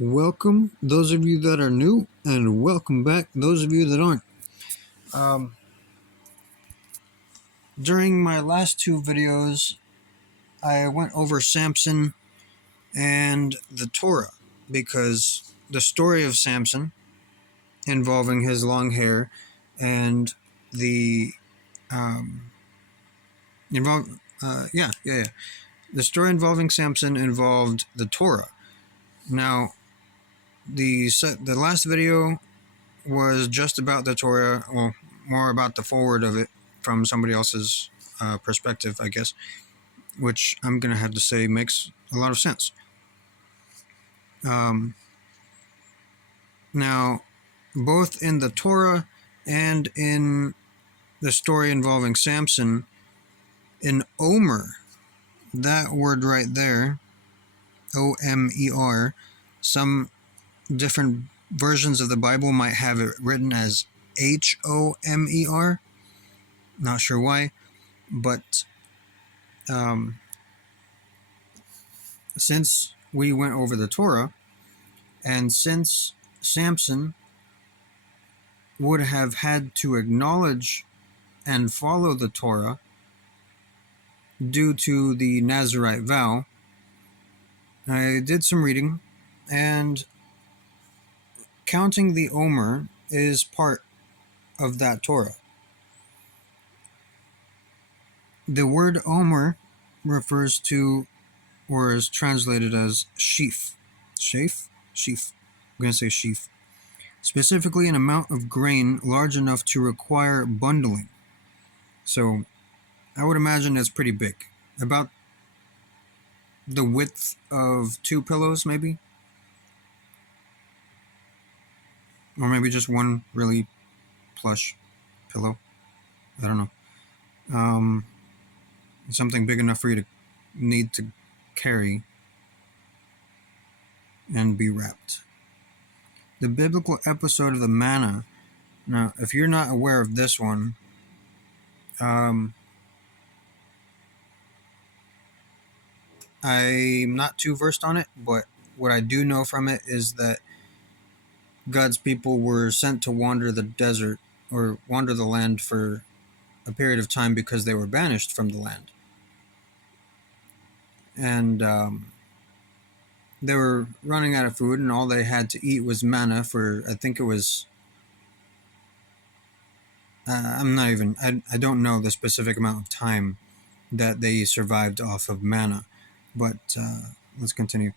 Welcome, those of you that are new, and welcome back, those of you that aren't. During my last two videos, I went over Samson and the Torah, because the story of Samson, involving his long hair, and the the story involving Samson involved the Torah. Now, the last video was just about the Torah, or more about the forward of it from somebody else's perspective, I guess, which I'm going to have to say makes a lot of sense. Now, both in the Torah and in the story involving Samson, in Omer, that word right there, Omer, some different versions of the Bible might have it written as Homer. Not sure why, but since we went over the Torah, and since Samson would have had to acknowledge and follow the Torah due to the Nazirite vow, I did some reading, and counting the Omer is part of that Torah. The word Omer refers to, or is translated as sheaf. Sheaf? Sheaf. I'm going to say sheaf. Specifically an amount of grain large enough to require bundling. So I would imagine it's pretty big. About the width of two pillows, maybe? Or maybe just one really plush pillow. I don't know. Something big enough for you to need to carry and be wrapped. The biblical episode of the manna. Now, if you're not aware of this one, I'm not too versed on it, but what I do know from it is that God's people were sent to wander the desert, or wander the land for a period of time because they were banished from the land. And they were running out of food, and all they had to eat was manna for, I think it was, I don't know the specific amount of time that they survived off of manna, but let's continue.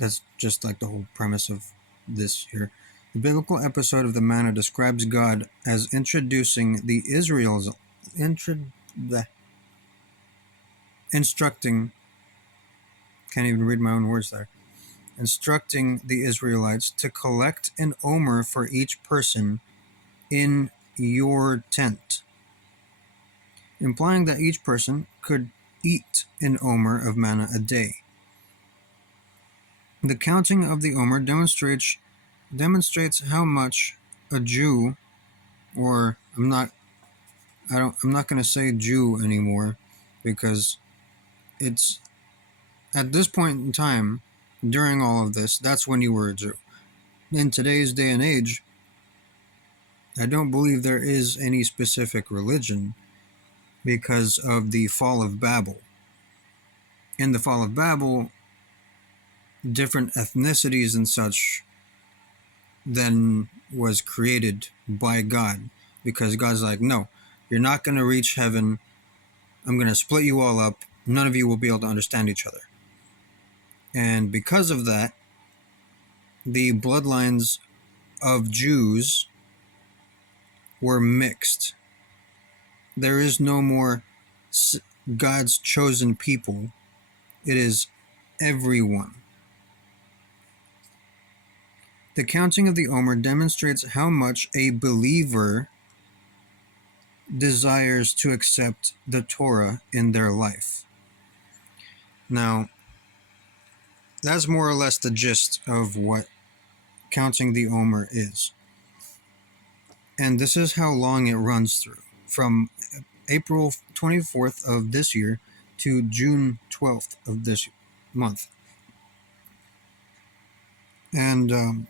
That's just like the whole premise of this here. The biblical episode of the manna describes God as introducing the instructing, can't even read my own words there, instructing the Israelites to collect an omer for each person in your tent, implying that each person could eat an omer of manna a day. The counting of the omer demonstrates how much a Jew, or I'm not going to say Jew anymore, because it's at this point in time, during all of this, that's when you were a Jew. In today's day and age, I don't believe there is any specific religion because of the fall of Babel. In the fall of Babel, different ethnicities and such then was created by God, because God's like, no, you're not going to reach heaven. I'm going to split you all up. None of you will be able to understand each other. And because of that, the bloodlines of Jews were mixed. There is no more God's chosen people. It is everyone. The counting of the Omer demonstrates how much a believer desires to accept the Torah in their life. Now, that's more or less the gist of what counting the Omer is. And this is how long it runs through, from April 24th of this year to June 12th of this month. And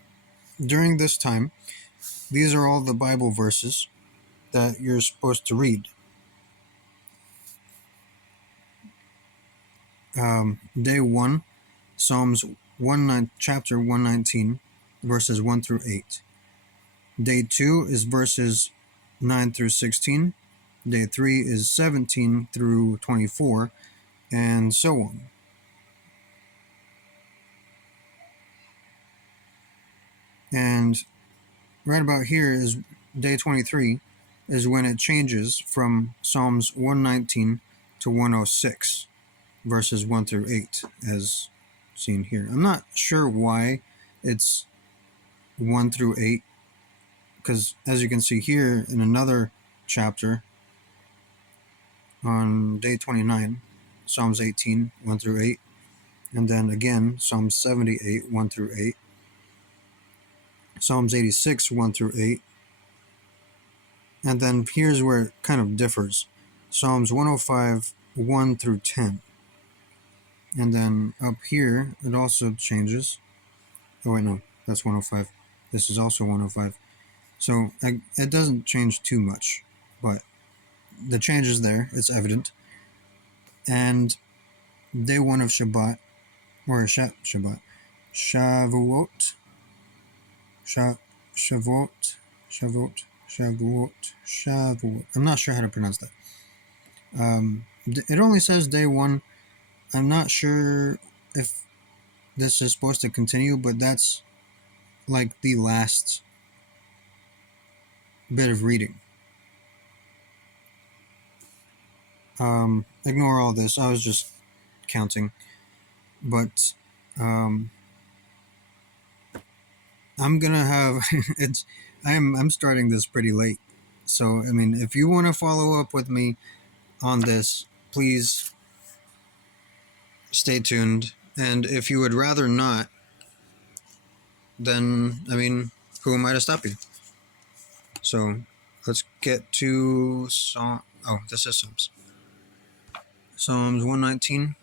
during this time, these are all the Bible verses that you're supposed to read. Day 1, Psalms chapter 119, verses 1 through 8. Day 2 is verses 9 through 16. Day 3 is 17 through 24, and so on. And right about here is day 23, is when it changes from Psalms 119 to 106, verses 1 through 8, as seen here. I'm not sure why it's 1 through 8, because as you can see here in another chapter on day 29, Psalms 18, 1 through 8, and then again Psalms 78, 1 through 8, Psalms 86, 1 through 8, and then here's where it kind of differs. Psalms 105, 1 through 10. And then up here, it also changes. Oh, wait, no, that's 105. This is also 105. So it doesn't change too much, but the change is there. It's evident. And day 1 of Shabbat, or Shabbat, Shavuot, Shavuot, Shavuot, Shavuot, Shavuot. I'm not sure how to pronounce that. It only says day 1. I'm not sure if this is supposed to continue, but that's like the last bit of reading. Ignore all this. I was just counting, but I'm gonna have it's. I'm starting this pretty late, so I mean, if you want to follow up with me on this, please stay tuned. And if you would rather not, then I mean, who am I to stop you? So let's get to Psalm. Oh, this is Psalms. Psalms 119.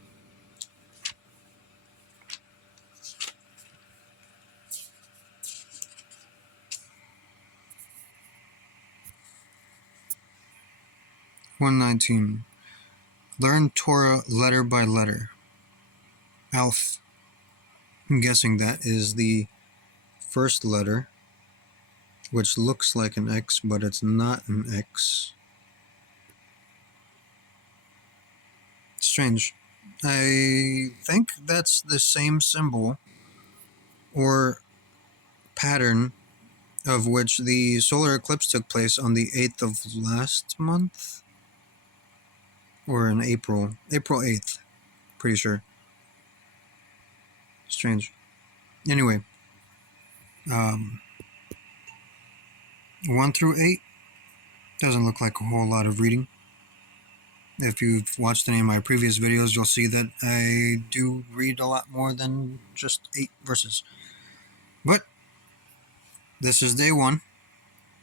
Learn Torah letter by letter. Aleph. I'm guessing that is the first letter, which looks like an X, but it's not an X. Strange. I think that's the same symbol or pattern of which the solar eclipse took place on the 8th of last month, or in April 8th, pretty sure. Strange. Anyway, 1 through 8 doesn't look like a whole lot of reading. If you've watched any of my previous videos, you'll see that I do read a lot more than just 8 verses. But this is day 1.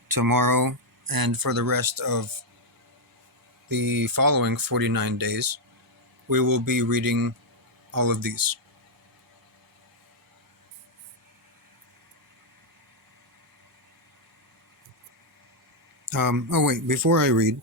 Tomorrow and for the rest of the following 49 days, we will be reading all of these. Oh wait, before I read,